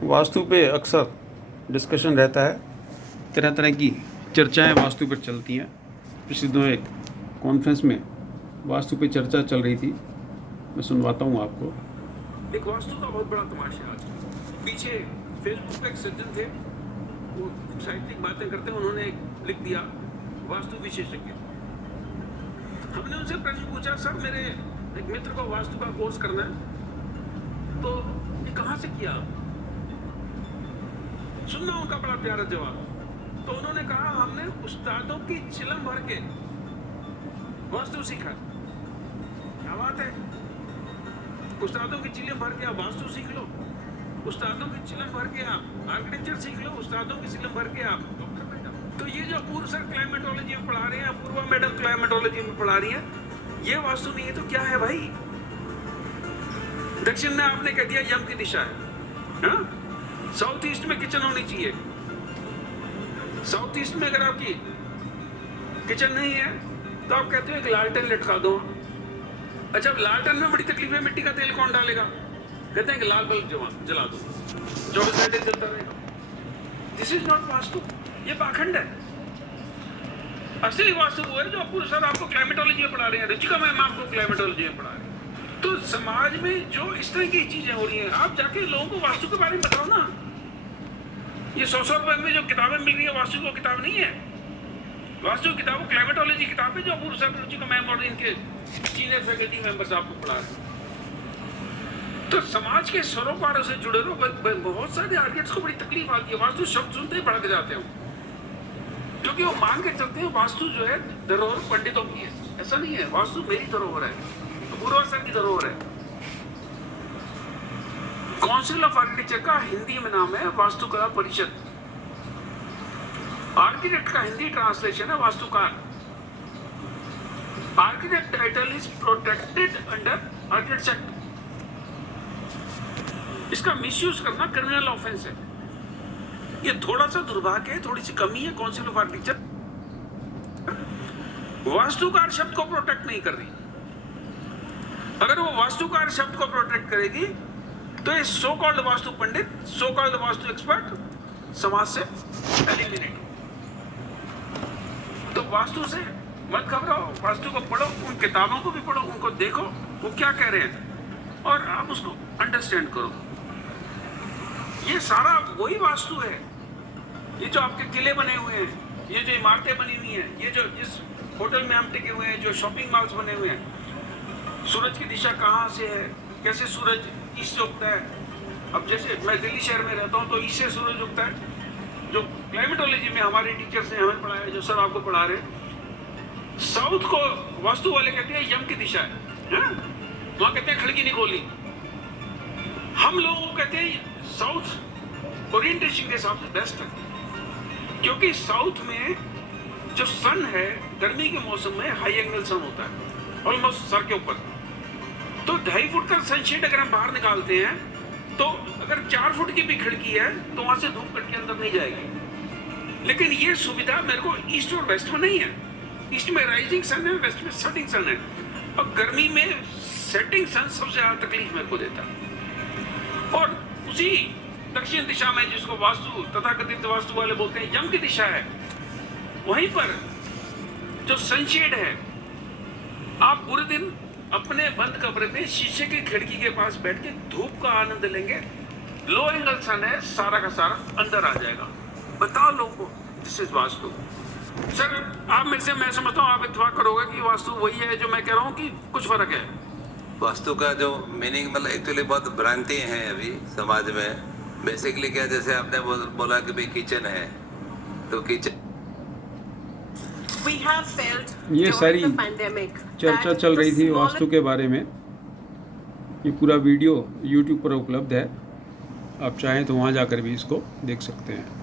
वास्तु पे अक्सर डिस्कशन रहता है, तरह तरह की चर्चाएं वास्तु पर चलती हैं। पिछले दिनों एक कॉन्फ्रेंस में वास्तु पे चर्चा चल रही थी, मैं सुनवाता हूँ आपको। एक वास्तु का बहुत बड़ा तमाशा आज पीछे फेसबुक पे एक सज्जन थे, वो साहित्यिक बातें करते हैं, उन्होंने लिख दिया वास्तु विशेषज्ञ। हमने उनसे प्रश्न पूछा, सर मेरे एक मित्र को वास्तु का कोर्स करना है, तो ये कहाँ से किया? सुनना उनका बड़ा प्यारा जवाब। तो उन्होंने कहा हमने उस्तादों की चिलम भर के वास्तु सीखा। क्या बात है, उस्तादों की चिलम भर के आप वास्तु सीख लो, उस्तादों की चिलम भर के आप आर्किटेक्चर सीख लो, उस्तादों की चिलम भर के आप डॉक्टर बन जाओ। तो ये जो अपूर्व सर क्लाइमेटोलॉजी में पढ़ा रहे हैं, अपूर्वा मैडम क्लाइमेटोलॉजी में पढ़ा रही है, ये वास्तु नहीं है तो क्या है भाई? दक्षिण में आपने कह दिया यम की दिशा है, हाँ? साउथ ईस्ट में किचन होनी चाहिए। साउथ ईस्ट में अगर आपकी किचन नहीं है तो आप कहते हो एक लालटेन लटका दो। अच्छा, अब लालटेन में बड़ी तकलीफ है, मिट्टी का तेल कौन डालेगा? कहते हैं कि लाल बल्ब जला दो, 24 घंटे चलता रहेगा। दिस इज नॉट वास्तु, ये पाखंड है। असली वास्तु वो है जो अपूर्व सर आपको क्लाइमेटोलॉजी में पढ़ा रहे हैं, रुचिका मैम आपको क्लाइमेटोलॉजी में पढ़ा रहे हैं। तो समाज में जो इस तरह की चीजें हो रही हैं, आप जाके लोगों को वास्तु के बारे में बताओ ना। ये 100 रुपए में जो किताबें मिल रही है वास्तु को किताब नहीं है। वास्तु किताब क्लाइमेटोलॉजी किताब है जो अपूर्व सर, रुचिका मैम और इनके सीनियर फैकल्टी मेंबर्स आपको पढ़ा रहे हैं। तो समाज के सरोकारों से जुड़े रहो। बहुत सारे आर्किटेक्ट्स को बड़ी तकलीफ आती है, वास्तु शब्द सुनते ही भड़क जाते हो, क्योंकि वो मान के चलते हैं वास्तु जो है धरोहर पंडितों की है। ऐसा नहीं है, वास्तु मेरी धरोहर है, अपूर्वा सर की धरोहर है। काउंसिल ऑफ आर्किटेक्चर का हिंदी में नाम है वास्तुकला परिषद। आर्किटेक्ट का हिंदी ट्रांसलेशन है वास्तुकार। Architect title is protected under architect act. इसका मिसयूज करना क्रिमिनल ऑफेंस है। ये थोड़ा सा दुर्भाग्य है, थोड़ी सी कमी है काउंसिल ऑफ आर्किटेक्चर। वास्तुकार शब्द को प्रोटेक्ट नहीं कर रही। अगर वो वास्तुकार शब्द को प्रोटेक्ट करेगी तो ये सो कॉल्ड वास्तु पंडित, सो कॉल्ड वास्तु एक्सपर्ट समाज से एलिमिनेट। तो वास्तु से मत घबराओ, वास्तु को पढ़ो, उन किताबों को भी पढ़ो, उनको देखो वो क्या कह रहे हैं और आप उसको अंडरस्टैंड करो। ये सारा वही वास्तु है। ये जो आपके किले बने हुए हैं, ये जो इमारतें बनी हुई हैं, ये जो जिस होटल में हम टिके हुए हैं, जो शॉपिंग मॉल्स बने हुए हैं, सूरज की दिशा कहाँ से है, कैसे सूरज ईस्ट से उगता है। अब जैसे मैं दिल्ली शहर में रहता हूँ तो ईस्ट से सूरज उगता है। जो क्लाइमेटोलॉजी में हमारे टीचर्स ने हमें पढ़ाया, जो सर आपको पढ़ा रहे, साउथ को वास्तु वाले कहते हैं यम की दिशा है, वहाँ कहते हैं खिड़की नहीं खोलनी। हम लोगों को कहते हैं साउथ ओरिएंटेशन के हिसाब से बेस्ट है, क्योंकि साउथ में जो सन है गर्मी के मौसम में हाई एंगल सन होता है, ऑलमोस्ट सर के ऊपर। तो 2.5 फुट का सनशेड अगर हम बाहर निकालते हैं तो अगर 4 फुट की भी खिड़की है तो वहां से धूप कट के अंदर नहीं जाएगी। लेकिन ये सुविधा मेरे को ईस्ट और वेस्ट में नहीं है। ईस्ट में राइजिंग सन है, वेस्ट में सेटिंग सन है, और गर्मी में सेटिंग सन सबसे ज्यादा तकलीफ मेरे को देता है। और उसी दक्षिण दिशा में, जिसको वास्तु तथाकथित वास्तु वाले बोलते हैं यम की दिशा है, वहीं पर जो सनशेड है, आप पूरे दिन अपने बंद कमरे में शीशे की खिड़की के पास बैठ के धूप का आनंद लेंगे। लो एंगल सन है, सारा का सारा अंदर आ जाएगा। बताओ लोगों को, दिस इज वास्तु। सर आप मेरे से, मैं समझता हूँ आप इत्तेफाक करोगे कि वास्तु वही है जो मैं कह रहा हूँ कि कुछ फर्क है? वास्तु का जो मीनिंग मतलब एक्चुअली बहुत भ्रांति हैं अभी समाज में। बेसिकली क्या, जैसे आपने बोला कि भाई किचन है तो किचन, ये सारी चर्चा चल रही थी वास्तु के बारे में। ये पूरा वीडियो YouTube पर उपलब्ध है, आप चाहें तो वहाँ जाकर भी इसको देख सकते हैं।